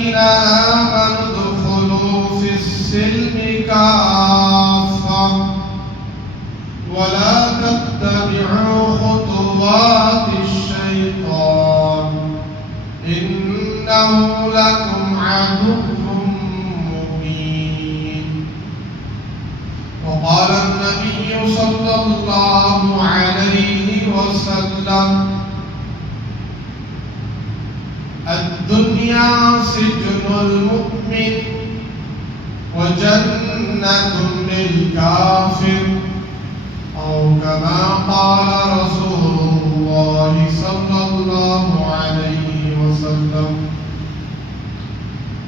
الذين آمنوا ادخلوا في السلم كافة ولا تتبعوا خطوات الشيطان إنه لكم عدو مبين. وقال النبي صلى الله عليه وسلم الدنيا سجن المؤمن وجنة للكافر أو كما قال رسول الله صلى الله عليه وسلم.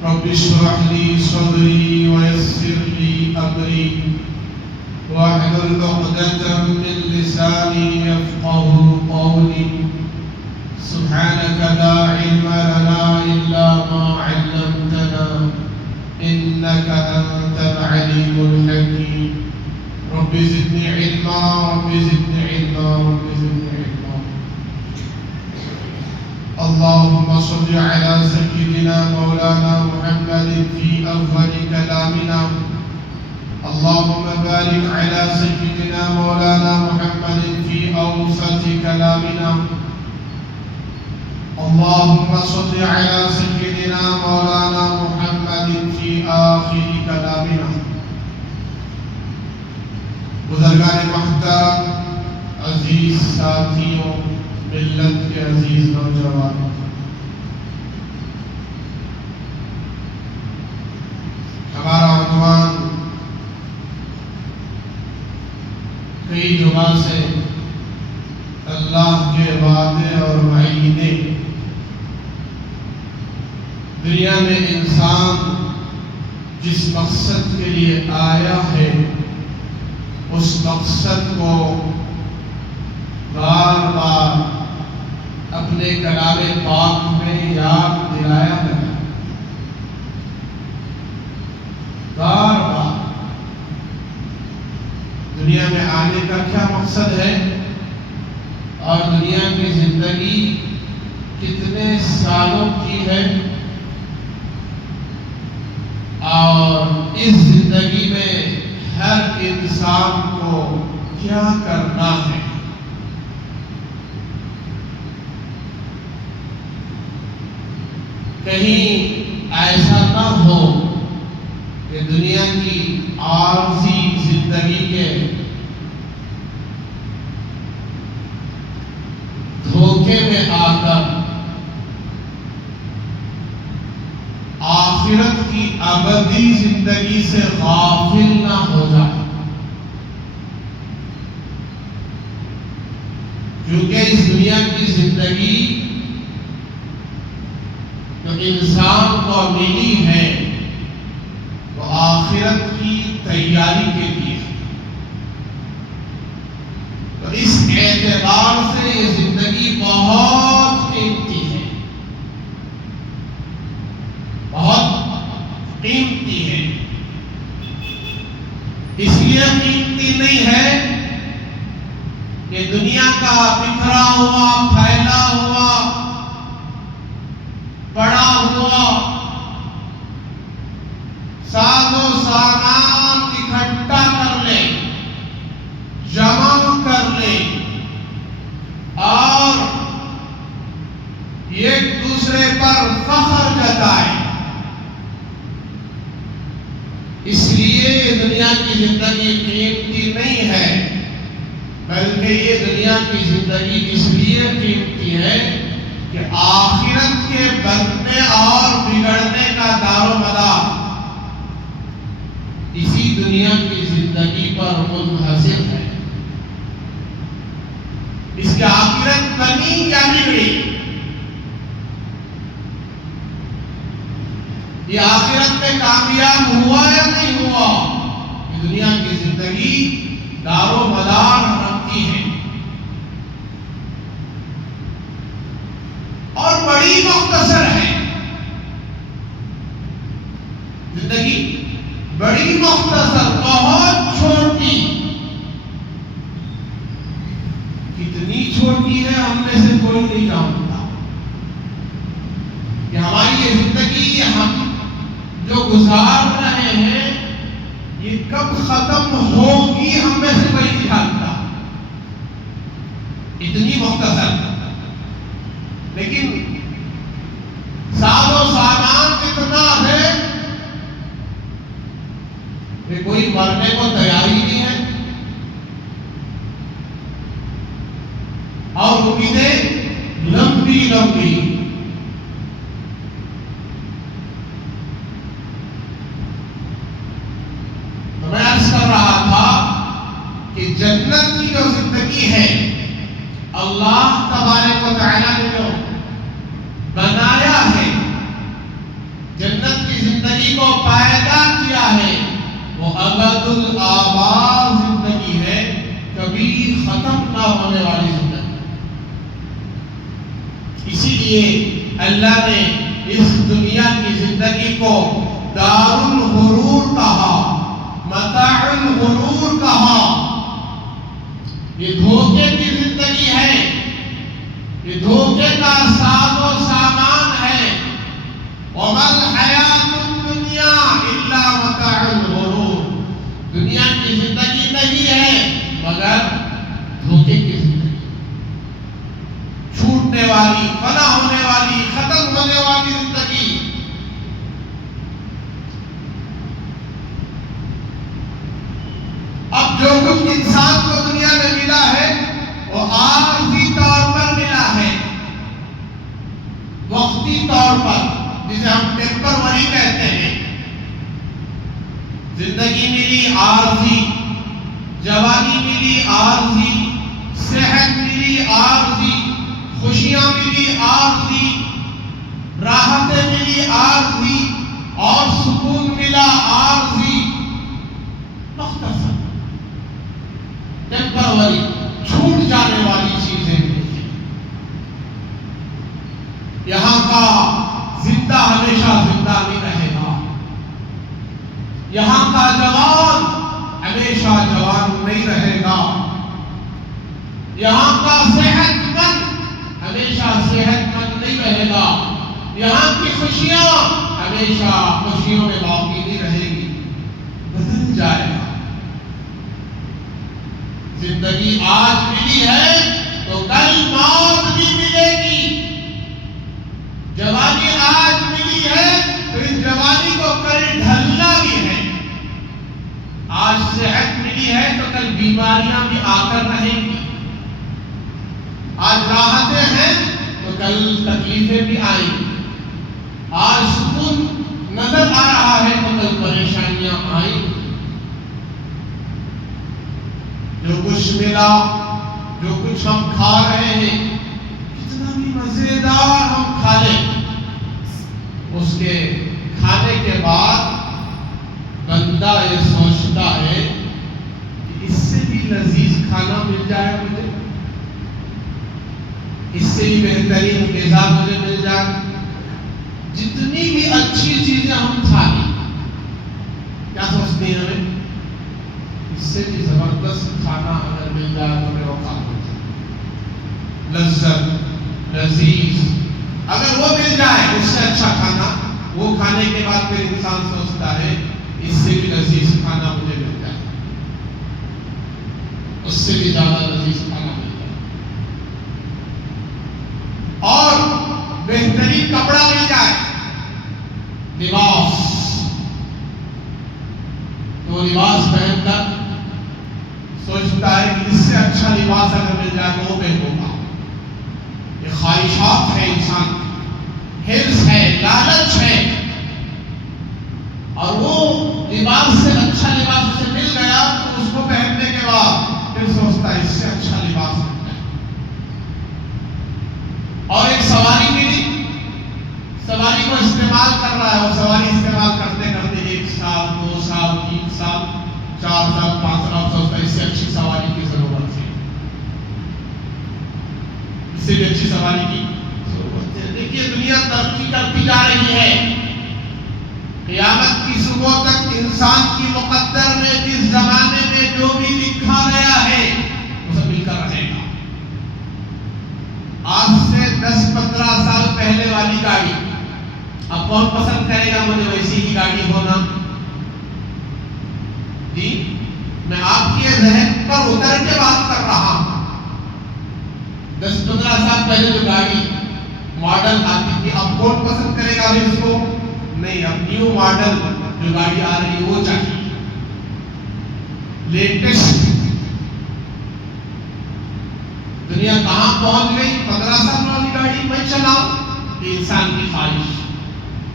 رب اشرح لي صدري ويسر لي أمري واحلل عقدة من لساني يفقهوا قولي. سبحانك لا علم لنا إلا ما علمتنا إنك أنت العليم الحكيم. رب زدني علما رب زدني علما رب زدني علما. اللهم صل على سيدنا مولانا محمد في أول كلامنا. اللهم بارك على سيدنا مولانا محمد في أوسط كلامنا. اللهم صل على سيدنا مولانا محمد في آخر كلامنا. بزرگان محترم، عزیز ساتھیوں، ملت کے عزیز نوجوانوں، ہمارا عنوان کئی جمعہ سے اللہ کے وعدے اور وعیدے. دنیا میں انسان جس مقصد کے لیے آیا ہے اس مقصد کو بار بار اپنے کلام پاک میں یاد دلایا گیا. بار بار دنیا میں آنے کا کیا مقصد ہے اور دنیا کی زندگی کتنے سالوں کی ہے اور اس زندگی میں ہر انسان کو کیا کرنا ہے. کہیں ایسا نہ ہو کہ دنیا کی عارضی زندگی کے دھوکے میں آ کر آخرت کی ابدی زندگی سے غافل نہ ہو جائے. کیونکہ اس دنیا کی زندگی جو انسان کو ملی ہے وہ آخرت کی تیاری کے لیے. تو اس اعتبار سے یہ زندگی بہت قیمتی ہے، بہت قیمتی ہے. اس لیے قیمتی نہیں ہے کہ دنیا کا بکھرا ہوا، پھیلا ہوا، پڑا ہوا ساز و سامان اکٹھا کر لے، جمع کر لے اور ایک دوسرے پر فخر جتائے. اس لیے یہ دنیا کی زندگی قیمتی نہیں ہے، بلکہ یہ دنیا کی زندگی اس لیے قیمتی ہے کہ آخرت کے بننے اور بگڑنے کا دار و مدار اسی دنیا کی زندگی پر منحصر ہے. اس کی آخرت بنی یا بگڑی، یہ آخرت میں کامیاب ہوا یا نہیں ہوا، یہ دنیا کی زندگی دار و مدار رکھتی ہے. اور بڑی مختصر ہے زندگی، بڑی مختصر، بہت چھوٹی. کتنی چھوٹی ہے ہم میں سے کوئی نہیں جانتا کہ ہماری یہ زندگی ہم جو گزار رہے ہیں یہ کب ختم ہوگی ہم میں سے کوئی نہیں جانتا. اتنی مختصر، لیکن ساز و سامان اتنا ہے کہ کوئی مرنے کو تیاری نہیں ہے اور امیدیں لمبی لمبی. تو میں عرض کر رہا تھا کہ جنت کی جو زندگی ہے اللہ تبارک و تعالیٰ نے جو بنایا ہے، جنت کی زندگی کو پیدا کیا ہے، وہ ابد الآباد زندگی ہے، کبھی ختم نہ ہونے والی زندگی. اسی لیے اللہ نے اس دنیا کی زندگی کو دار الغرور کہا، متاع الغرور کہا. یہ دھوکے کی زندگی ہے، یہ دھوکے کا ساز و سامان ہے. وَمَا الْحَيَاةُ الدُّنْيَا إِلَّا مَتَاعُ الْغُرُورِ. دنیا کی زندگی نہیں ہے مگر دھوکے کی زندگی، چھوٹنے والی، فنا ہونے والی، ختم ہونے والی زندگی. اب جو کچھ انسان کو دنیا میں ملا ہے وہ عارضی طور پر ملا ہے، وقتی طور پر، جسے ہم ٹیمپروری کہتے ہیں. زندگی ملی عارضی، جوانی ملی عارضی، صحت ملی عارضی، خوشیاں ملی عارضی، راحتیں ملی عارضی اور سکون ملا عارضی. مختصر ٹیمپروری، چھوٹ جانے والی چیزیں ملی. یہاں کا زندہ ہمیشہ زندہ نہیں رہے گا، یہاں کا جوان ہمیشہ جوان نہیں رہے گا، یہاں کا صحت مند ہمیشہ صحت مند نہیں رہے گا، یہاں کی خوشیاں ہمیشہ خوشیوں میں باقی نہیں رہے گی، بدل جائے گا. زندگی آج ملی ہے تو کل موت بھی ملے گی. جوانی آج ملی ہے تو اس جوانی کو کل ڈھلنا بھی ہے. آج صحت ملی ہے تو کل بیماریاں بھی آ کر رہیں گی. آج راحتیں ہیں تو کل تکلیفیں بھی آئیں گی. آج سکون نظر آ رہا ہے تو کل پریشانیاں آئیں گی. جو کچھ ملا، جو کچھ ہم کھا رہے ہیں، کتنا بھی مزیدار ہم کھا لیں، اس کے کھانے کے بعد بندہ یہ سوچتا ہے کہ اس سے بھی لذیذ کھانا مل جائے مجھے، اس سے بھی بہترین غذا مجھے مل جائے. جتنی بھی اچھی چیزیں ہم کھا لیں، کیا سوچتے ہیں ہمیں؟ اس سے بھی زبردست کھانا اگر مل جائے تو میں وہ کھا لوں. لذت، لذیذ اگر وہ مل جائے، اس سے اچھا کھانا، وہ کھانے کے بعد پھر انسان سوچتا ہے اس سے بھی لذیذ کھانا مجھے مل جائے، اس سے بھی زیادہ لذیذ کھانا مل جائے، اور بہترین کپڑا مل جائے، لباس. تو لباس پہن کر سوچتا ہے کہ اس سے اچھا لباس اگر مل جائے تو وہ پہنوں گا. یہ خواہشات ہے انسان کی، حرص ہے، لالچ ہے. اور وہ لباس سے اچھا لباس اسے مل گیا تو اس کو پہننے کے بعد پھر سوچتا ہے اس سے اچھا لباس مل جائے. اور ایک سواری ملی، سواری کو استعمال کر رہا ہے، وہ سواری استعمال کرتے کرتے 1 سال 2 سال 3 سال 4 سال 5 سال سوچتا ہے اس سے اچھی سواری کی ضرورت ہے، اس سے بھی اچھی سواری کی ضرورت ہے. دیکھیے دنیا ترقی کرتی جا رہی ہے. قیامت کی صبح تک انسان کی مقدر میں جس زمانے میں جو بھی لکھا گیا ہے وہ سب مل کر رہے گا. آج سے 10-15 سال پہلے والی گاڑی اب کون پسند کرے گا مجھے ویسی ہی گاڑی ہونا؟ جی میں آپ کے ذہن پر اتر کے بات کر رہا ہوں۔ 10-15 سال پہلے جو گاڑی ماڈل آتی تھی، اب کون پسند کرے گا ابھی اس کو؟ نہیں، اب نیو ماڈل جو گاڑی آ رہی ہے وہ چاہیے، لیٹسٹ۔ دنیا کہاں پہنچ گئی؟ 15 سال والی گاڑی میں چلاؤں، یہ انسان کی خواہش۔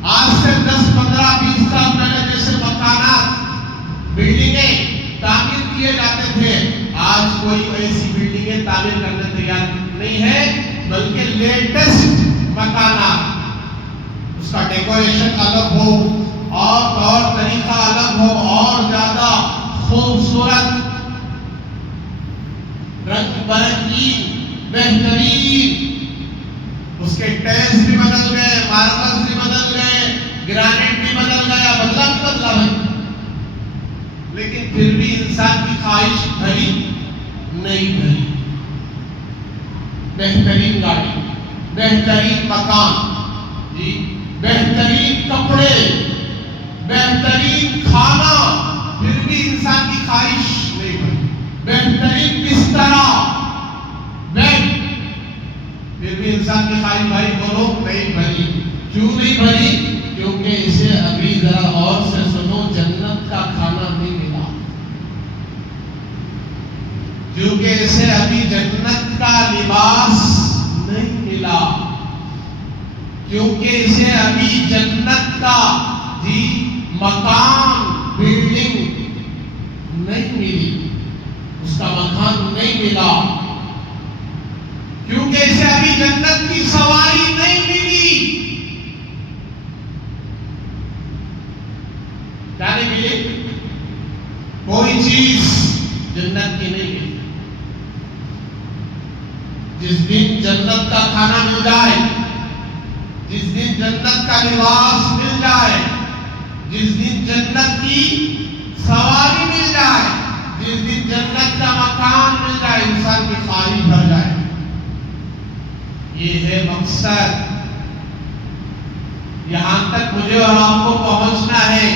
آج سے 10-15-20 سال پہلے جیسے مکانات، بلڈنگیں تعمیر کیے جاتے تھے، آج کوئی ایسی بلڈنگیں تعمیر کرنے تیار نہیں ہے، بلکہ لیٹسٹ مکانات، اس کا ڈیکوریشن الگ ہو اور طور طریقہ الگ ہو اور زیادہ خوبصورت، رنگ برنگی، بہترین، اس کے ٹائلز بھی بدل گئے، ماربلز بھی بدل گئے، گرانائٹ بھی بدل گیا، بدلا ہے، لیکن پھر بھی انسان کی خواہش بھری نہیں بھری۔ بہترین گاڑی، بہترین مکان، جی بہترین کپڑے، بہترین کھانا، پھر بھی انسان کی خواہش نہیں بھری۔ بہترین بسترا، بیڈ، پھر بھی انسان کی خواہش بھری، بولو نہیں بھری۔ کیوں نہیں بھری؟ کیونکہ اسے ابھی ذرا اور سے سنو، جنت کا کھانا نہیں ملا، کیونکہ اسے ابھی جنت کا لباس نہیں ملا، کیونکہ اسے ابھی جنت کا جی مکان، بلڈنگ نہیں ملی، اس کا مکان نہیں ملا، کیونکہ اسے ابھی جنت کی سواری نہیں ملی۔ کیا نہیں ملی؟ کوئی چیز جنت کی نہیں ملی۔ جس دن جنت کا کھانا مل جائے، جس دن جنت کا لباس مل جائے، جس دن جنت کی سواری مل جائے، جس دن جنت کا مکان مل جائے، انسان کی خواہش بھر جائے۔ یہ ہے مقصد، یہاں تک مجھے اور آپ کو پہنچنا ہے۔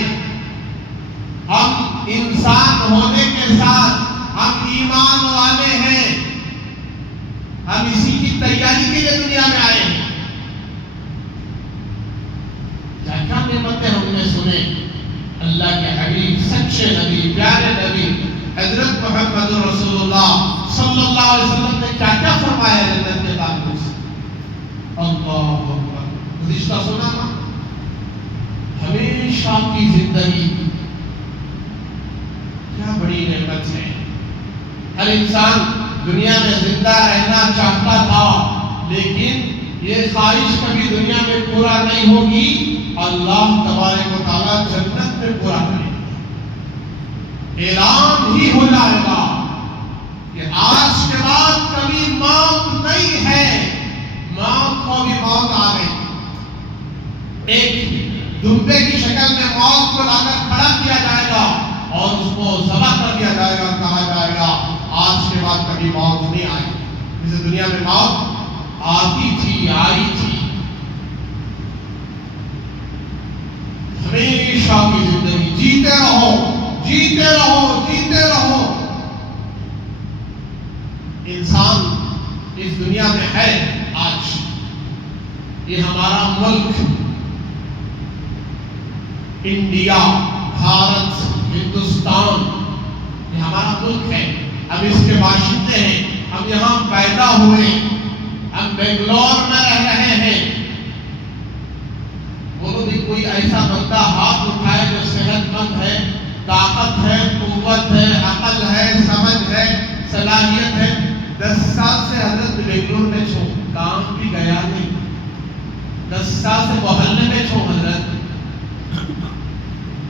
ہم انسان ہونے کے ساتھ ہم ایمان والے ہیں، ہم اسی کی تیاری کے لیے دنیا میں آئے ہیں۔ کیا کیا نعمتیں ہم نے سنے، اللہ کے حبیب، سچے نبی، پیارے نبی حضرت محمد رسول اللہ صلی اللہ علیہ وسلم نے کیا کیا فرمایا جنت کے تعلق سے۔ اللہ اکبر، گزشتہ سنا نا، ہمیشہ کی زندگی کیا بڑی نعمت ہے۔ ہر انسان دنیا میں زندہ رہنا چاہتا تھا، لیکن یہ خواہش کبھی دنیا میں پورا نہیں ہوگی، اللہ تبارک و تعالیٰ جنت میں پورا کرے گا۔ اعلان ہی ہو جائے گا کہ آج کے بعد کبھی موت نہیں ہے، موت کو بھی موت آ گئی۔ ایک دمبے کی شکل میں موت کو لا کر کھڑا کیا جائے گا اور اس کو ذبح کر دیا جائے گا، کہا جائے گا آج کے بعد کبھی موت نہیں آئی۔ جسے دنیا میں موت آتی تھی، آئی تھی، ہمیشہ کی زندگی جیتے رہو، جیتے رہو، جیتے رہو۔ انسان اس دنیا میں ہے آج، یہ ہمارا ملک انڈیا، بھارت، ہندوستان، یہ ہمارا ملک ہے، ہم اس کے باشندے ہیں، ہم یہاں پیدا ہوئے، ہم بنگلور میں رہ رہے ہیں۔ بولو بھی کوئی ایسا بندہ ہاتھ اٹھائے جو صحت مند ہے، طاقت ہے، قوت ہے، عقل ہے، سمجھ ہے، صلاحیت ہے۔ 10 سال سے حضرت بنگلور میں چھو، کام بھی گیا نہیں۔ 10 سال سے محلے میں چھو حضرت،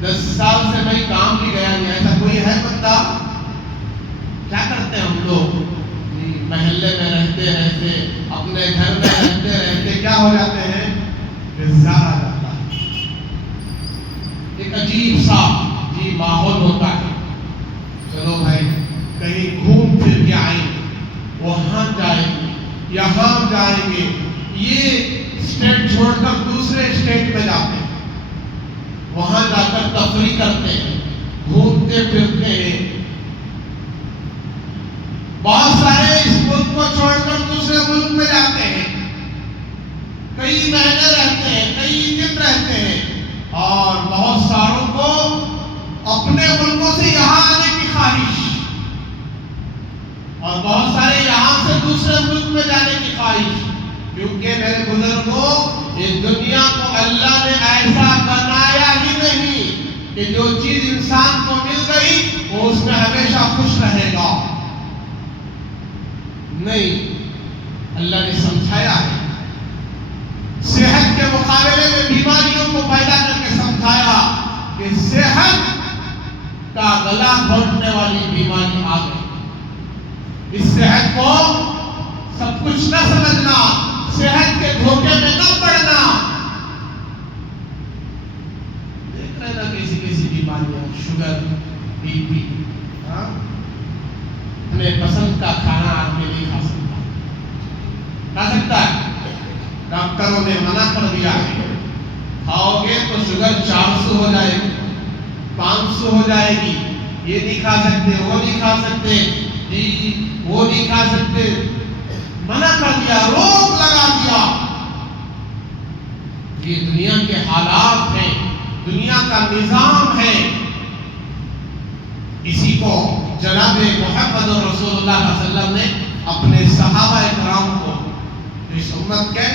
10 سال سے میں کام بھی گیا نہیں۔ ایسا کوئی ہے بندہ؟ کیا کرتے ہیں ہم لوگ؟ محلے میں رہتے رہتے، اپنے گھر میں رہتے رہتے کیا ہو جاتے ہیں؟ بیزار آ جاتا ہے، ایک عجیب سا جی ماحول ہوتا ہے۔ چلو بھائی کہیں گھوم پھر کے آئیں، وہاں جائیں گے، یہاں جائیں گے، یہ اسٹیٹ چھوڑ کر دوسرے اسٹیٹ میں جاتے ہیں، وہاں جا کر تفریح کرتے ہیں، گھومتے پھرتے ہیں۔ بہت سارے اس ملک کو چھوڑ کر دوسرے ملک میں جاتے ہیں، کئی مہینے رہتے ہیں، کئی دن رہتے ہیں، اور بہت ساروں کو اپنے ملکوں سے یہاں آنے کی خواہش، اور بہت سارے یہاں سے دوسرے ملک میں جانے کی خواہش، کیونکہ میرے بزرگوں، اس دنیا کو اللہ نے ایسا بنایا ہی نہیں کہ جو چیز انسان کو مل گئی وہ اس میں ہمیشہ خوش رہے گا، نہیں، اللہ نے سمجھایا ہے۔ صحت کے مقابلے میں بیماریوں کو پیدا کر کے سمجھایا کہ صحت کا گلا گھونٹنے والی بیماری آ گئی، اس صحت کو سب کچھ نہ سمجھنا، صحت کے دھوکے میں نہ پڑنا۔ دیکھ رہے نا کیسی بیماریاں، شوگر، بی پی، اپنے پسند کا کھانا آدمی نہیں کھا سکتا ہے، ڈاکٹروں نے منع کر دیا ہے، کھاؤ گے تو شوگر 400 ہو جائے گی، 500 ہو جائے گی، یہ نہیں کھا سکتے، وہ نہیں کھا سکتے، جی وہ نہیں کھا سکتے، منع کر دیا، روک لگا دیا۔ یہ دنیا کے حالات ہیں، دنیا کا نظام ہے۔ اسی کو جناب محمد رسول اللہ صلی اللہ علیہ وسلم نے اپنے صحابہ کرام کو، اس امت کے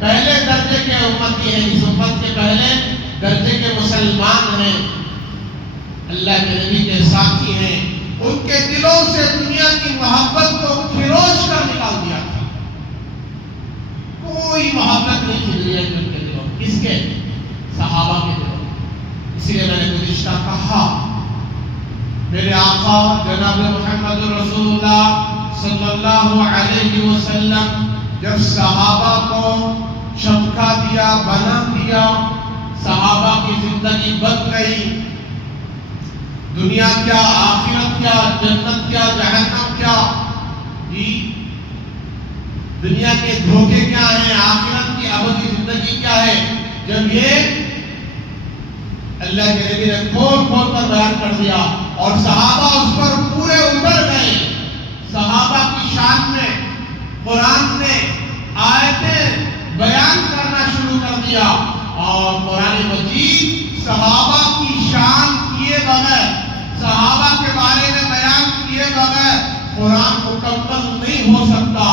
پہلے درجے کے امتی ہیں، اس امت کے پہلے درجے کے مسلمان ہیں، اللہ کے نبی کے ساتھی ہیں، ان کے دلوں سے دنیا کی محبت کو کھروچ کر نکال دیا تھا۔ کوئی محبت نہیں تھی دنیا کے ان کے دلوں، کس کے؟ صحابہ کے دلوں۔ اسی لیے میں نے گزشتہ کہا، میرے آقا جناب محمد رسول اللہ صلی اللہ علیہ وسلم جب صحابہ کو چمکا دیا، بنا دیا، صحابہ کی زندگی بن گئی، دنیا کیا، آخرت کیا، جنت کیا، جہنم کیا، جی دنیا کے دھوکے کیا ہیں، آخرت کی ابدی زندگی کیا ہے، جب یہ اللہ کے نبی نے کھول کھول کر بیان کر دیا اور صحابہ اس پر پورے اتر گئے، صحابہ کی شان میں قرآن نے آیتیں بیان کرنا شروع کر دیا، اور قرآن مجید صحابہ کی شان کیے بغیر، صحابہ کے بارے میں بیان کیے بغیر قرآن مکمل نہیں ہو سکتا۔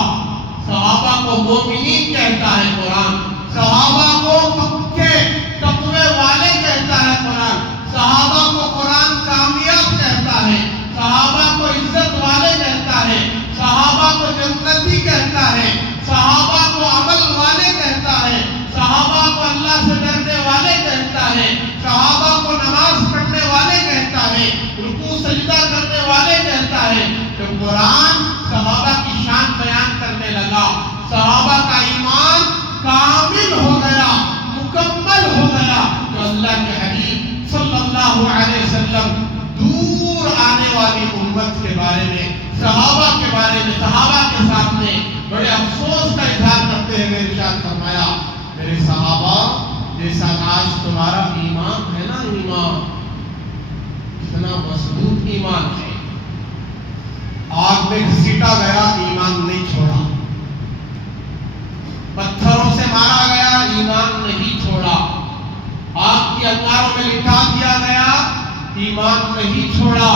صحابہ کو مومنین کہتا ہے قرآن، صحابہ کو پکے تقوی والے کہتا ہے قرآن، صحابہ کو قرآن کامیاب کہتا ہے، صحابہ کو عزت والے کہتا ہے، صحابہ کو جنتی کہتا ہے، صحابہ کو عمل والے کہتا ہے، صحابہ کو اللہ سے ڈرنے والے کہتا ہے، صحابہ کو نماز پڑھنے والے کہتا ہے، رکوع سجدہ کرنے والے کہتا ہے۔ جب قرآن صحابہ کی شان بیان کرنے لگا، صحابہ کا ایمان کامل ہو گیا، مکمل ہو گیا، تو اللہ کے حبیب صلی اللہ علیہ وسلم دور آنے والی امت کے بارے میں، صحابہ کے بارے میں، صحابہ کے سامنے بڑے افسوس کا اظہار کرتے ہیں، میرے ارشاد فرمایا، میرے صحابہ جیسا آج تمہارا ایمان ہے نا، ایمان اتنا مضبوط ایمان ہے، آگ میں گھسیٹا گیا ایمان نہیں چھوڑا، پتھروں سے مارا گیا ایمان نہیں چھوڑا، آگ کی انگاروں میں لٹا دیا گیا ایمان نہیں چھوڑا،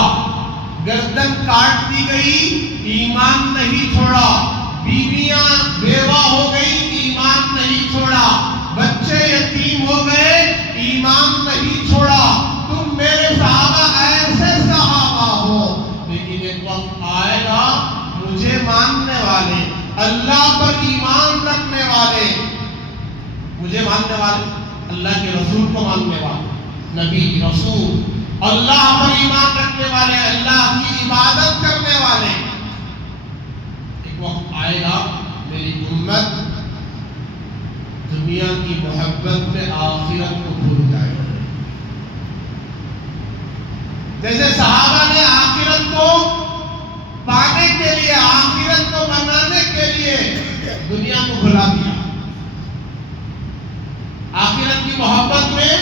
گردن کاٹ دی گئی ایمان نہیں چھوڑا، بیویاں بیوہ ہو گئی ایمان نہیں چھوڑا، بچے یتیم ہو گئے ایمان نہیں چھوڑا۔ تم میرے صحابہ ایسے صحابہ ہو، لیکن ایک وقت آئے گا مجھے ماننے والے، اللہ پر ایمان رکھنے والے، مجھے ماننے والے، اللہ کے رسول کو ماننے والے، نبی رسول، اللہ پر ایمان رکھنے والے، اللہ کی عبادت کرنے والے، ایک وقت آئے گا میری امت دنیا کی محبت میں آخرت کو بھول جائے گا۔ جیسے صحابہ نے آخرت کو پانے کے لیے، آخرت کو منانے کے لیے دنیا کو بھلا دیا، محبت میں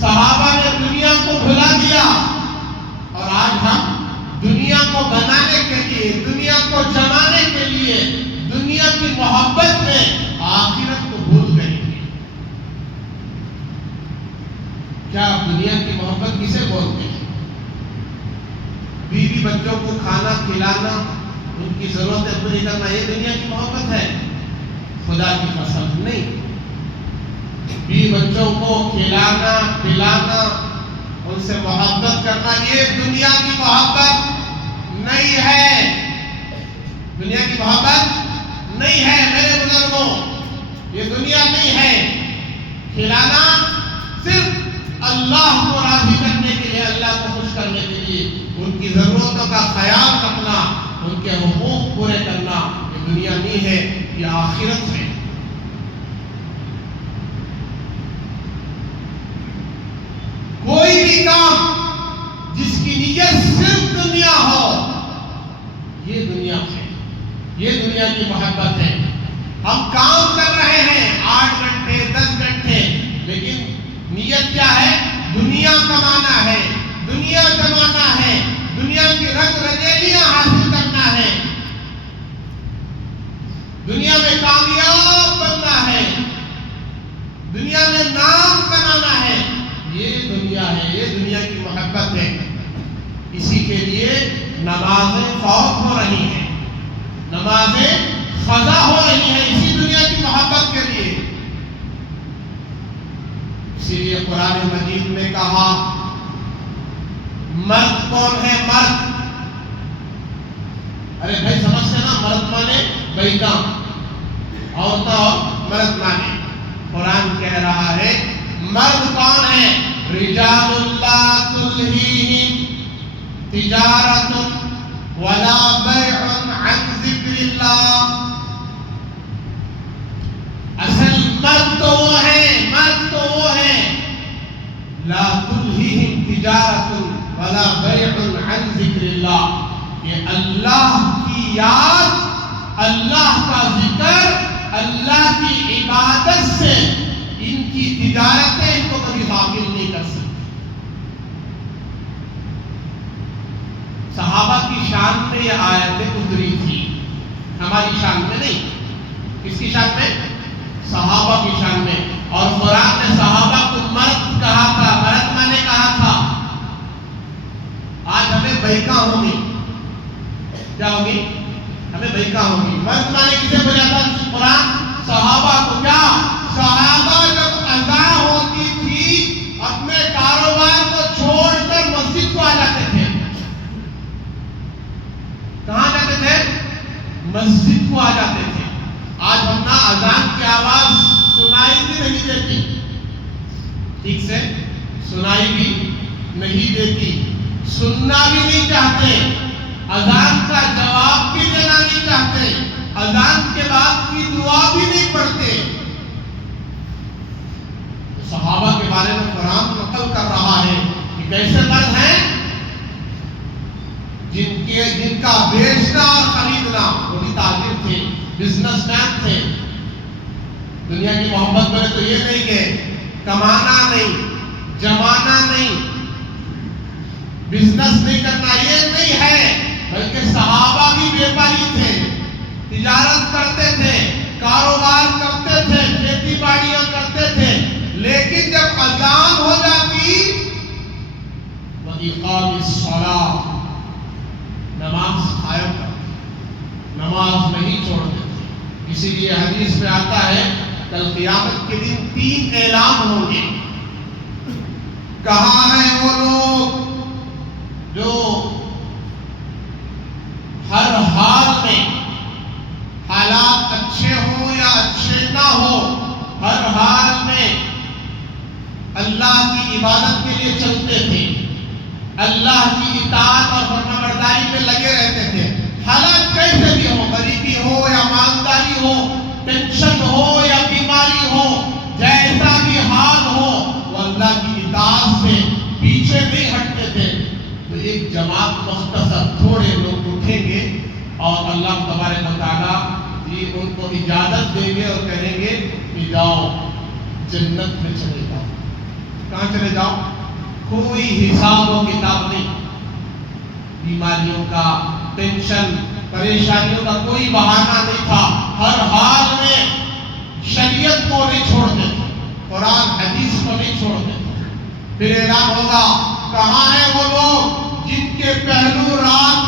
صحابہ نے دنیا کو بھلا دیا، اور آج ہم دنیا کو بنانے کے لیے، دنیا کو جمانے کے لیے، دنیا کی محبت میں آخرت کو بھول گئے ہیں۔ کیا آپ دنیا کی محبت کسے بولتے ہیں؟ بیوی بچوں کو کھانا کھلانا، ان کی ضرورتیں پوری کرنا، یہ دنیا کی محبت ہے؟ خدا کی قسم نہیں۔ بیوی بچوں کو کھلانا پلانا، ان سے محبت کرنا، یہ دنیا کی محبت نہیں ہے۔ دنیا کی محبت نہیں ہے میرے بزرگوں، یہ دنیا نہیں ہے۔ کھلانا صرف اللہ کو راضی کرنے کے لیے، اللہ کو خوش کرنے کے لیے، ان کی ضرورتوں کا خیال رکھنا، ان کے حقوق پورے کرنا، یہ دنیا نہیں ہے، یہ آخرت ہے۔ کوئی بھی کام جس کی نیت صرف دنیا ہو، یہ دنیا ہے، یہ دنیا کی محبت ہے۔ ہم کام کر رہے ہیں 8 گھنٹے 10 گھنٹے، لیکن نیت کیا ہے؟ دنیا کمانا ہے، دنیا کمانا ہے، دنیا کی رنگ رنگیلیاں حاصل کرنا ہے، دنیا میں کامیاب بننا ہے، دنیا میں نام بنانا ہے، یہ دنیا ہے، یہ دنیا کی محبت ہے۔ اسی کے لیے نمازیں فوت ہو رہی ہیں، نمازیں قضا ہو رہی ہیں، اسی دنیا کی محبت کے لیے۔ اسی لیے قرآن مجید میں کہا، مرد کون ہے؟ مرد، ارے بھائی سمجھتے نا، مرد مانے بیٹا، عورتیں اور مرد مانے۔ قرآن کہہ رہا ہے مرد کون ہے؟ رجال لا تلہیہم تجارت ولا بیع عن ذکر اللہ۔ اصل مرد تو وہ ہیں، مرد تو وہ ہیں، لا تلہیہم تجارت ولا بیع عن ذکر اللہ، یہ اللہ کی یاد، اللہ کا ذکر، اللہ کی عبادت سے ان کی تجارتیں ان کو کبھی غافل نہیں کر سکتی۔ صحابہ کی شان میں یہ آیتیں اتری تھی، ہماری شان میں نہیں۔ کس کی شان میں؟ صحابہ کی شان میں۔ اور قرآن نے صحابہ کو مرد کہا تھا، مرد مانے کہا تھا۔ آج ہمیں بہکا ہوگی، کیا ہوگی؟ ہمیں بہکا ہوگی۔ مرد مانے کسے بولا تھا قرآن؟ صحابہ کو۔ کیا صحابہ جب اذان ہوتی تھی اپنے کاروبار کو چھوڑ کر مسجد کو آ جاتے تھے۔ کہاں جاتے تھے؟ مسجد کو آ جاتے تھے۔ آج ہم نہ اذان کی آواز سنائی بھی نہیں دیتی، ٹھیک سے سنائی بھی نہیں دیتی، سننا بھی نہیں چاہتے، اذان کا جواب بھی دینا نہیں چاہتے، اذان کے بعد کی دعا بھی نہیں پڑھتے۔ صحابہ کے بارے میں قرآن نقل کر رہا ہے کہ کیسے مرد ہیں جن کا بیچنا اور خریدنا، وہ بھی تاجر تھے، بزنس مین تھے۔ دنیا کی محبت میں تو یہ نہیں کہ کمانا نہیں، جمانا نہیں، بزنس نہیں کرنا، یہ نہیں ہے، بلکہ صحابہ بھی بیپاری تھے، تجارت کرتے تھے، کاروبار کرتے تھے، کھیتی باڑیاں کرتے تھے، لیکن جب اذان ہو جاتی وَإِقَامِ الصَّلَاةِ، نماز قائم کرتے، نماز نہیں چھوڑتے تھے۔ اسی لیے حدیث میں آتا ہے کل قیامت کے دن 3 اعلان ہوں گے۔ کہاں ہیں وہ لوگ جو ہر حال میں، حالات اچھے ہوں یا اچھے نہ ہو، ہر حال میں اللہ کی عبادت کے لیے چلتے تھے، اللہ کی اطاعت اور فرمانبرداری میں لگے رہتے تھے، حالات کیسے بھی ہو، غریبی ہو یا مالداری ہو، ٹینشن ہو یا بیماری ہو، جیسا بھی حال ہو، وہ اللہ کی اطاعت سے پیچھے نہیں ہٹتے تھے۔ تو ایک جماعت مختصر تھوڑے لوگ اٹھیں گے اور اللہ تبارک و تعالیٰ ان کو اجازت دیں گے اور کہیں گے کہ جاؤ جنت میں چلے جاؤ. کہاں چلے جاؤ؟ کوئی حساب و کتاب نہیں. بیماریوں کا، ٹینشن، پریشانیوں کا کوئی بہانہ نہیں تھا. ہر حال میں شریعت کو نہیں چھوڑتے تھے، قرآن حدیث کو نہیں چھوڑتے تھے. پھر اعلان ہوگا کہاں ہیں وہ لوگ جن کے پہلو رات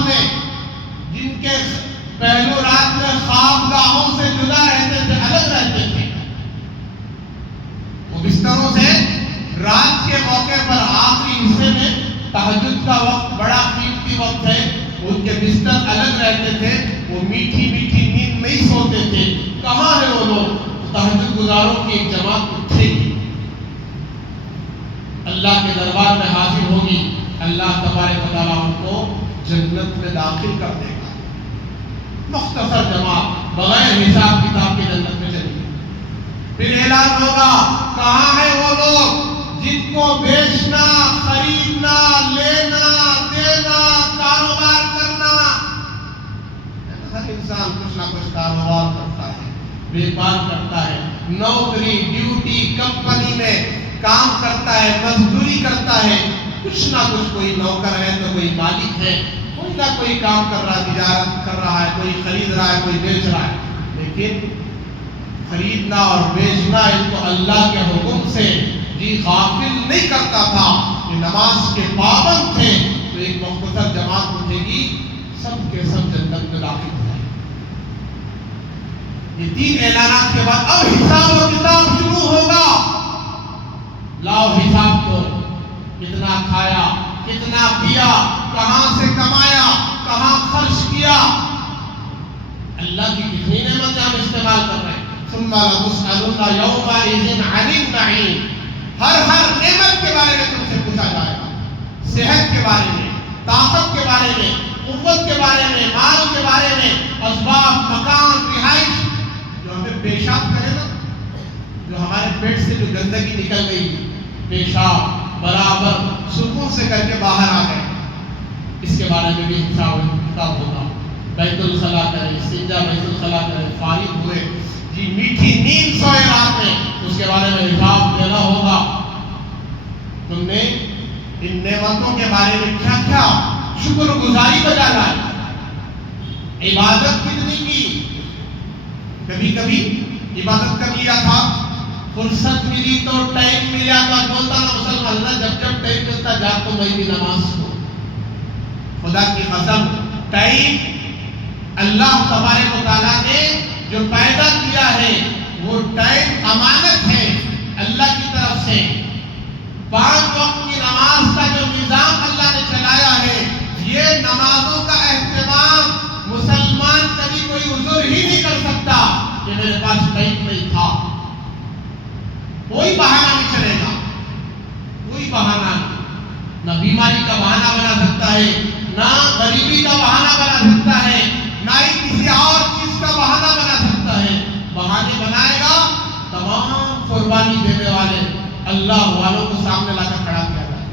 میں خوابگاہوں سے جدا رہتے تھے، الگ رہتے تھے. وہ بستروں سے رات کے موقع پر آخری حصے میں تہجد کا وقت بڑا قیمتی وقت ہے، ان کے بستر الگ رہتے تھے. وہ میٹھی میٹھی نیند نہیں سوتے تھے. کہاں ہے وہ لوگ؟ تہجد گزاروں کی ایک جماعت اٹھے گی، اللہ کے دربار میں حاضر ہوگی. اللہ تبارک و تعالیٰ ان کو جنت میں داخل کر دے گا. مختصر جماعت بغیر حساب کتاب کی جنت میں چلے گی. پھر اعلان ہوگا کہاں ہے وہ لوگ جن کو بیچنا، خریدنا، لینا، دینا، کاروبار کرنا. ہر انسان کچھ نہ کچھ کاروبار کرتا ہے، بیپار کرتا ہے، نوکری ڈیوٹی کمپنی میں کام کرتا ہے، مزدوری کرتا ہے. کچھ نہ کچھ، کوئی نوکر ہے تو کوئی مالک ہے، کوئی نہ کوئی کام کر رہا ہے، تجارت کر رہا ہے، کوئی خرید رہا ہے، کوئی بیچ رہا ہے. لیکن خریدنا اور بیچنا ان کو اللہ کے حکم سے غافل نہیں کرتا تھا. یہ نماز کے پابند تھے. تو ایک مختصر جماعت اٹھے گی، سب کے سب جنت میں داخل ہو جائے. یہ 3 اعلانات کے بعد اب حساب و کتاب شروع ہوگا. لاؤ حساب کو، کتنا کھایا، کتنا پیا، کہاں سے کمایا، کہاں خرچ کیا. اللہ کی کتنی نعمتیں ہم استعمال کر رہے ہیں. ثم لتسألن یومئذ عن النعیم. ہر نعمت کے بارے میں تم سے پوچھا جائے گا. صحت کے بارے میں، طاقت کے بارے میں، قوت کے بارے میں، مال کے بارے میں، اسباب، مکان، رہائش. جو ہمیں پیشاب کرے نا، جو ہمارے پیٹ سے جو گندگی نکل گئی، پیشاب برابر سکون سے کر کے باہر آ گئے، اس کے بارے میں بھی حساب کتاب ہوگا. بیت الخلا کرے، استنجا بیت الخلا کرے، فارغ ہوئے، جی میٹھی نیند سوئے رات میں، اس کے بارے میں حساب دینا ہوگا. تم نے ان نعمتوں کے بارے میں کیا کیا شکر گزاری بجا لائی، عبادت کتنی کی. کبھی کبھی عبادت کر لیا تھا، فرصت ملی تو ٹائم ملا تو بولتا نا مسلمان، اللہ جب ٹائم ملتا جا تو میں بھی نماز کو. خدا کی قسم، ٹائم اللہ تبارک و تعالیٰ نے جو پیدا کیا ہے وہ ٹائم امانت ہے اللہ کی طرف سے. 5 وقت کی نماز کا جو نظام اللہ نے چلایا ہے، یہ نمازوں کا اہتمام مسلمان کبھی کوئی عذر ہی نہیں کر سکتا کہ میرے پاس ٹائم نہیں تھا. کوئی بہانہ نہیں چلے گا، کوئی بہانہ نہیں. نہ بیماری کا بہانہ بنا سکتا ہے، نہ غریبی کا بہانہ بنا سکتا ہے، نہ ہی کسی اور چیز کا بہانہ بنا سکتا ہے. بہانے بنائے گا تمام قربانی دینے والے اللہ والوں کو سامنے لا کر کھڑا کیا جائے.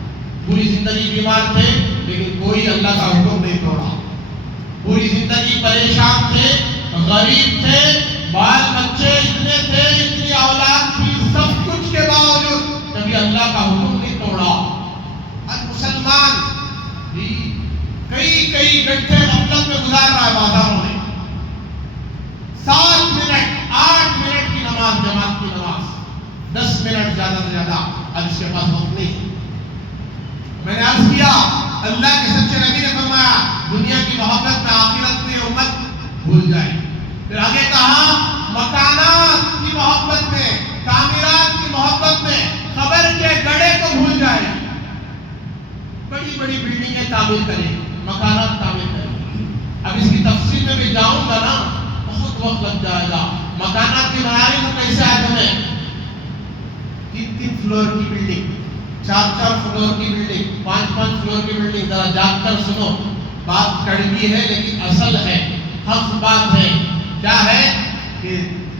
پوری زندگی بیمار تھے لیکن کوئی اللہ کا حکم نہیں توڑا. پوری زندگی پریشان تھے، غریب تھے، بال بچے اتنے تھے، اتنی اولاد تھی، سب کچھ کے باوجود کبھی اللہ کا حکم نہیں توڑا. آج مسلمان کئی گھنٹے غفلت میں گزار رہا ہے بازاروں میں. 7 منٹ 8 منٹ کی نماز، جماعت کی نماز 10 منٹ زیادہ سے زیادہ. اب اس کے پاس وقت نہیں. میں نے عرض کیا اللہ کے سچے نبی نے فرمایا دنیا کی محبت میں آخرت میں امت بھول جائے. پھر آگے کہا مکانات کی محبت میں، تعمیرات کی محبت میں خبر کے گڑھے کو بھول جائے. بڑی بڑی بلڈنگیں تعمیر کریں، مکانات تعمیر کریں. اب اس کی تفصیل میں بھی جاؤں گا نا، بہت وقت لگ جائے گا. مکانات کی بنانے کو کیسے آئے ہمیں؟ 3 فلور کی بلڈنگ، 4 فلور کی بلڈنگ، 5 فلور کی بلڈنگ. ذرا جاگ کر سنو، بات کڑوی ہے لیکن اصل ہے، حق بات ہے. کیا ہے کہ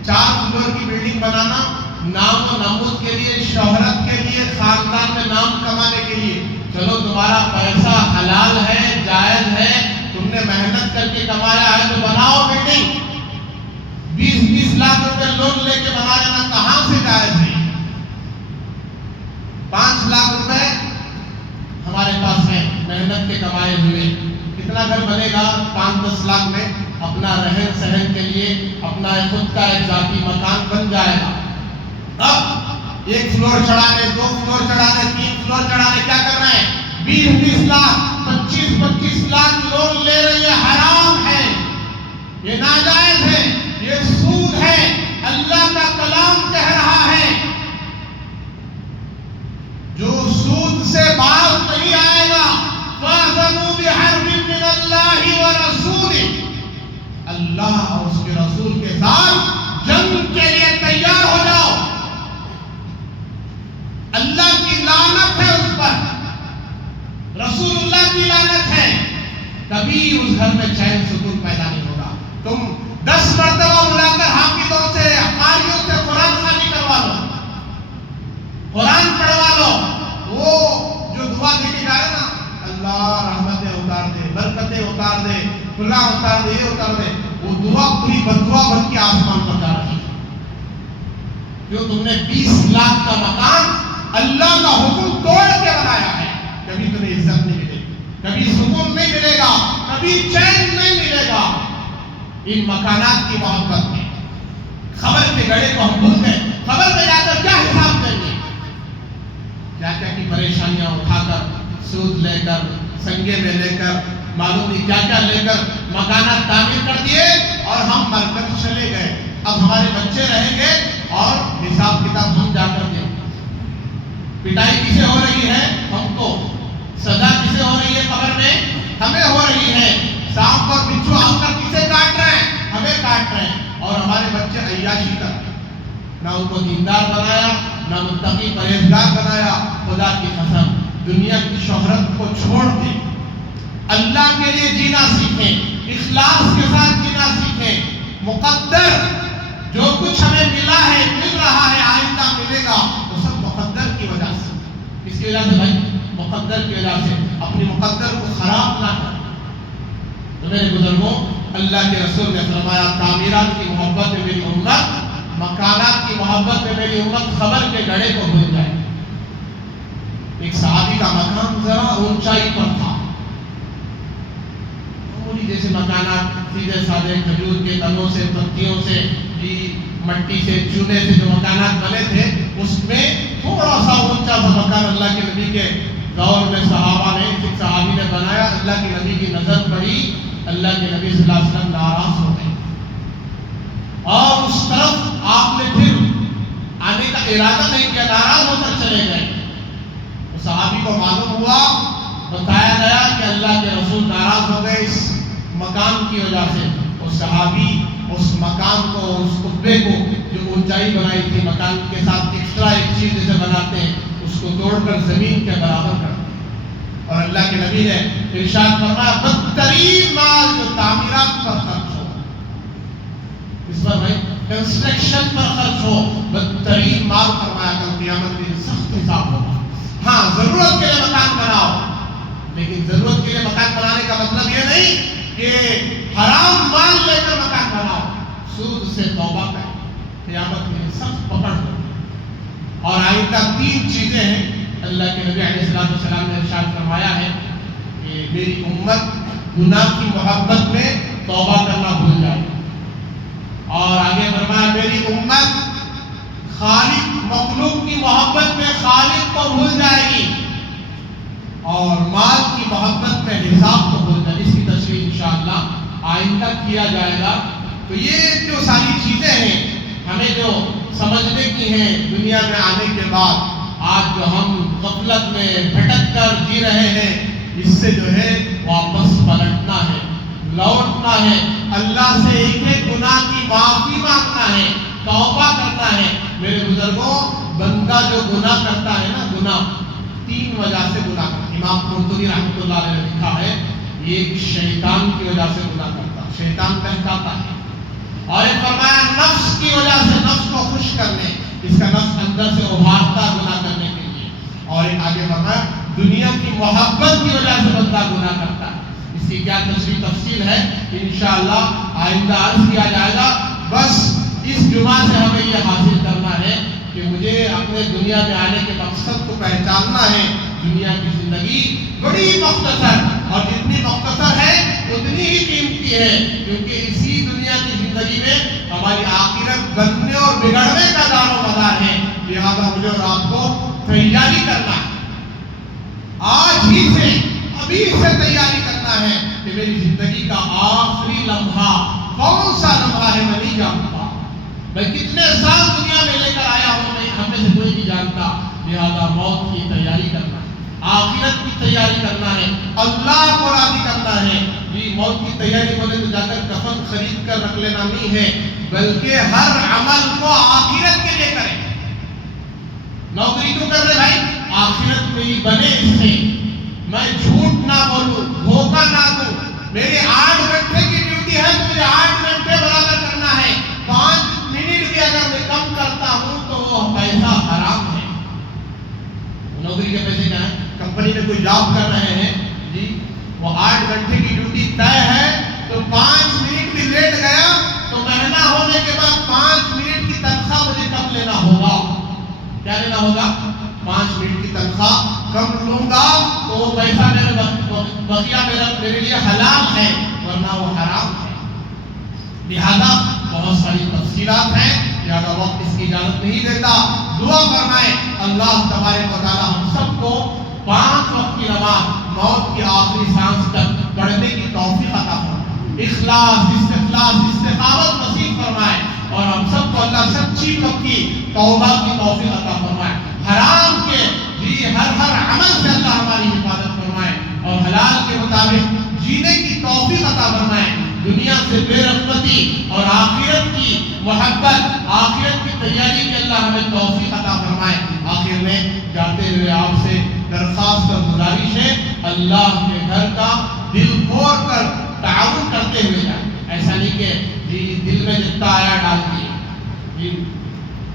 4 فلور کی بلڈنگ بنانا نام و نمود کے لیے، شہرت کے لیے، خاندان میں نام کمانے کے لیے. چلو تمہارا پیسہ حلال ہے، جائز ہے، تم نے محنت کر کے کمایا ہے تو بناؤ بلڈنگ. 20 لاکھ روپے لون لے کے بنا لینا کہاں سے جائز ہے؟ 5 لاکھ روپے ہمارے پاس ہیں محنت کے کمائے ہوئے، کتنا گھر بنے گا 5-10 لاکھ میں؟ اپنا رہن سہن کے لیے اپنا خود کا ایک ذاتی مکان بن جائے گا۔ اب 1 فلور چڑھانے، 2 فلور چڑھانے، 3 فلور چڑھانے کیا کر رہے ہیں؟ 20-20 لاکھ 25-25 لاکھ لون لے رہے ہیں۔ حرام ہے، یہ ناجائز ہے، یہ سود ہے۔ اللہ کا کلام کہہ رہا ہے جو سود سے باز نہیں آئے گا فَأْذَنُوا بِحَرْبٍ مِّنَ اللَّهِ وَرَسُولِهِ، اللہ اور اس کے رسول کے ساتھ جنگ کے لیے تیار ہو جاؤ۔ اللہ کی لعنت ہے اس پر، رسول اللہ کی لعنت ہے، کبھی اس گھر میں چین سکون پیدا نہیں ہوگا۔ تم 10 مرتبہ بلا کر حافظوں سے، قاریوں سے قرآن خوانی کروا لو، قرآن پڑھوا لو، وہ جو دعا دے کے جا رہے نا، اللہ رحمتیں اتار دے، برکتیں اتار دے، فلاں اتار دے، یہ اتار دے، وہ دعا پوری بدعا بن کے آسمان پر جا رہی ہے۔ جو تم نے 20 لاکھ کا مکان اللہ کا حکم توڑ کے بنایا ہے، کبھی تمہیں عزت نہیں ملے گی، کبھی سکون نہیں ملے گا، کبھی چین نہیں ملے گا۔ ان مکانات کی محبت میں خبر کے گڑھے کو ہم بھول گئے، خبر میں جا کر کیا حساب دیں گے؟ کیا کیا کی پریشانیاں اٹھا کر، سود لے کر، سنگے میں لے کر، معلوم نہیں کیا کیا لے کر مکانات تعمیر کر دیے اور ہم مر کر چلے گئے۔ اب ہمارے بچے رہیں گے اور حساب کتاب ہم جا کر دیں۔ پٹائی کسے ہو رہی ہے؟ ہم کو۔ سزا کسے ہو رہی ہے قبر میں؟ ہمیں ہو رہی ہے۔ سانپ اور بچھو آ کر کسے کاٹ رہے ہیں؟ ہمیں کاٹ رہے ہیں، اور ہمارے بچے عیاشی کر رہے ہیں۔ نہ ان کو دیندار بنایا، نہ متقی پرہیزگار بنایا۔ خدا کی قسم دنیا کی شہرت کو چھوڑ دیں، اللہ کے لیے جینا سیکھیں، اخلاص کے ساتھ جینا سیکھیں۔ مقدر جو کچھ ہمیں ملا ہے، مل رہا ہے، آئندہ ملے گا، وہ سب مقدر کی وجہ سے۔ اس کی وجہ سے بھائی، مقدر کی وجہ سے اپنی مقدر کو خراب نہ کریں۔ تو میرے بزرگوں، اللہ کے رسول نے فرمایا تعمیرات کی محبت میں میری امت، مکانات کی محبت میں میری امت خبر کے گڑھے کو بھول جائے۔ ایک صحابی کا مکان ذرا اونچائی پر تھا، جیسے مکانات سیدھے سادے کھجور کے تنوں سے، پتیوں سے، مٹی سے، چونے سے جو مکانات بنے تھے، اس میں تھوڑا سا اونچا سا مکان اللہ کے نبی کے دور میں صحابہ نے، ایک صحابی نے بنایا۔ اللہ کے نبی کی نظر پڑی، اللہ کے نبی صلی اللہ علیہ وسلم ناراض ہو گئے، اور اس طرف آپ نے پھر آنے کا ارادہ نہیں کیا، ناراض ہو کر چلے گئے۔ اس صحابی کو معلوم ہوا، بتایا گیا کہ اللہ کے رسول ناراض ہو گئے اس مکان کی وجہ سے۔ اس صحابی اس مکان کو، اس قبے کو جو اونچائی بنائی تھی، مکان کے ساتھ ایکسٹرا ایک چیز جیسے بناتے ہیں، اس کو توڑ کر زمین کے برابر کر دیا۔ اور اللہ کے نبی نے ارشاد فرمایا بدترین مال جو تعمیرات پر خرچ ہو، اس پر بھائی کنسٹرکشن پر خرچ ہو، بدترین مال فرمایا کل قیامت میں سخت حساب ہوگا۔ ہاں ضرورت کے لیے مکان بناؤ، لیکن ضرورت کے لیے مکان بنانے کا مطلب یہ نہیں کہ حرام مال لے کر مکان بناؤ۔ سود سے توبہ کریں، قیامت میں سخت پکڑ ہوگی۔ اور آئندہ 3 چیزیں ہیں، اللہ کے نبی علیہ السلام نے ارشاد فرمایا ہے کہ میری امت گناہ کی محبت میں توبہ کرنا بھول جائے، اور آگے فرمایا میری امت خالق مخلوق کی محبت میں خالق کو بھول جائے گی، اور مال کی محبت میں حساب کو بھول جائے گی۔ اس کی تشریح انشاءاللہ آئندہ کیا جائے گا۔ تو یہ جو ساری چیزیں ہیں ہمیں جو سمجھنے کی ہیں دنیا میں آنے کے بعد، آج جو ہم غفلت میں بھٹک کر جی رہے ہیں، اس سے جو ہے واپس پلٹنا ہے، لوٹنا ہے، اللہ سے ایک ایک گناہ کی معافی مانگنا ہے، توبہ کرنا ہے۔ میرے بزرگوں، بندہ جو گناہ کرتا ہے نا، گناہ 3 وجہ سے گناہ کرتا ہے۔ امام قرطبی رحمۃ اللہ علیہ نے لکھا ہے یہ ایک شیطان کی وجہ سے گناہ کرتا ہے، شیطان بہکاتا ہے، اور ایک فرمایا نفس کی وجہ سے، نفس کو خوش کرنے، اس کا نفس اندر سے ابھارتا گناہ کرنے کے لیے، اور ایک آگے فرمایا دنیا کی محبت کی وجہ سے بندہ گناہ کرتا ہے۔ اس کی کیا تفصیل ہے انشاءاللہ آئندہ عرض کیا جائے گا۔ بس اس جمعہ سے ہمیں یہ حاصل کرنا ہے کہ مجھے اپنے دنیا میں آنے کے مقصد کو پہچاننا ہے. دنیا کی زندگی بڑی مختصر، اور جتنی مختصر ہے اتنی ہی قیمتی ہے، کیونکہ اسی دنیا کی زندگی میں ہماری آخرت بننے اور بگڑنے کا دار و مدار ہے. لہذا مجھے اور آپ کو تیاری کرنا ہے، آج ہی سے، ابھی سے تیاری کرنا ہے کہ میری زندگی کا آخری لمحہ کون سا لمحہ ہے میں نہیں جانتا. میں کتنے سال دنیا میں لے کر آیا ہوں ہم میں سے کوئی نہیں جانتا. لہذا موت کی تیاری کرنا ہے، آخرت کی تیاری کرنا ہے، اللہ کو راضی کرنا ہے. یہ موت کی تیاری بولے تو جا کر کفن خرید کر رکھ لینا نہیں ہے، بلکہ ہر عمل کو آخرت کے لیے کریں. نوکری کیوں کر رہے بھائی؟ آخرت میں ہی بنے اس سے. میں جھوٹ نہ بولوں، دھوکہ نہ دوں. میری 8 گھنٹے کی ڈیوٹی ہے تو مجھے 8 گھنٹے برابر کرنا ہے. 5 منٹ بھی اگر میں کم کرتا ہوں تو وہ پیسہ حرام ہے. نوکری کے پیسے کیا ہے؟ کمپنی میں کوئی جاب کر رہے ہیں جی، وہ 8 گھنٹے کی ڈیوٹی طے ہے تو 5 منٹ بھی لیٹ گیا تو مہینہ ہونے کے بعد 5 منٹ کی تنخواہ مجھے کم لینا ہوگا. کیا لینا ہوگا؟ 5 منٹ کی تنخواہ کم لوں گا تو وہ پیسہ بقیہ میرے لیے حلال ہے، ورنہ وہ حرام ہے. لہذا بہت ساری تفصیلات ہیں، لہذا وقت اس کی اجازت نہیں دیتا. دعا فرمائیں اللہ تبارک و تعالی ہم سب کو 5 وقت کی نماز موت کی آخری سانس تک پڑھنے کی توفیق عطا فرمائے، اخلاص، استقامت نصیب فرمائے، اور ہم سب کو اللہ سچی پکی توبہ کی توفیق عطا فرمائے. حرام کے ہر عمل سے اللہ ہماری حفاظت فرمائے، اور حلال کے مطابق جینے کی توفیق عطا فرمائے. دنیا سے بے رغبتی اور آخرت کی محبت، آخرت کی تیاری کے اللہ ہمیں توفیق عطا فرمائے. آخر میں جاتے ہوئے آپ سے درخواست اور گزارش ہے، اللہ کے گھر کا دل کھول کر تعاون کرتے ہوئے جائیں. ایسا نہیں کہ دل میں جتنا آیا ڈال دیے،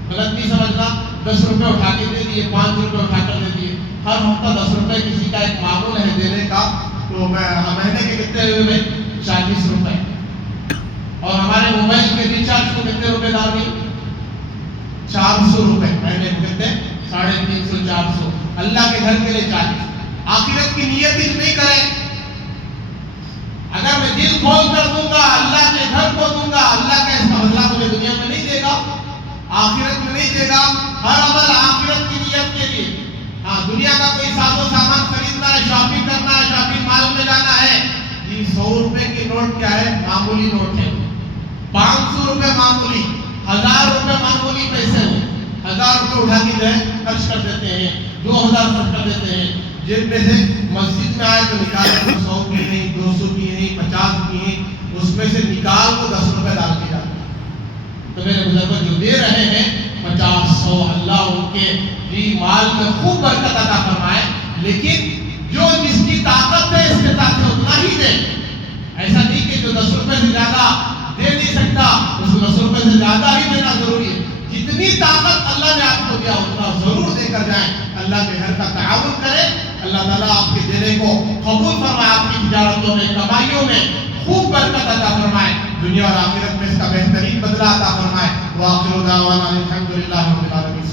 غلط نہیں سمجھنا. 10 روپے اٹھا کے دے دیے، 5 روپے اٹھا کر دے دیے. ہر ہفتہ 10 روپے کسی کا ایک معمول ہے دینے کا، تو مہینے کے کتنے ہوئے؟ 40 روپے. اور ہمارے موبائل کے ریچارج کو کتنے روپے ڈال دیے؟ 400 روپے. مہینے کو کتنے؟ 350 400. اللہ کے گھر کے لیے 40. آخرت کی نیت ہی نہیں کریں. اگر میں دل کھول کر دوں گا، اللہ کے گھر کو دوں گا، اللہ کا اس کا بدلہ مجھے دنیا میں نہیں دے گا، آخرت میں نہیں دے گا. ہر عمل آخرت کی نیت کے لیے. ہاں، دنیا کا کوئی ساز و سامان خریدنا ہے، شاپنگ کرنا ہے، شاپنگ مال میں جانا ہے، جی 100 روپے کی نوٹ کیا ہے؟ معمولی نوٹ ہے. 500 روپے معمولی، 1000 روپے معمولی پیسے ہو. 1000 روپے اٹھا کے خرچ کر دیتے ہیں، 2000 خرچ کر دیتے ہیں. جیب میں سے مسجد میں آئے تو نکال 100 کی نہیں، 200 کی نہیں، 50 کی نہیں، اس میں سے نکال کو 10 روپے ڈال کے جاتے ہیں. تو میرے بزرگ جو دے رہے ہیں 50 100، اللہ ان کے مال میں خوب برکت عطا فرمائے. لیکن جو جس کی طاقت ہے استطاعت ہے اتنا ہی دے. ایسا نہیں کہ جو 10 روپے سے زیادہ دے نہیں سکتا اس کو 10 روپے سے زیادہ ہی دینا ضروری ہے. جتنی طاقت اللہ نے آپ کو دیا اتنا ضرور دے کر جائیں. اللہ کے گھر کا تعاون کریں. اللہ تعالیٰ آپ کے دینے کو قبول فرمائے، آپ کی تجارتوں میں، کمائیوں میں خوب برکت عطا فرمائے، دنیا اور آخرت میں اس کا بہترین بدلہ عطا فرمائے. وآخر دعوانا الحمدللہ رب العالمین.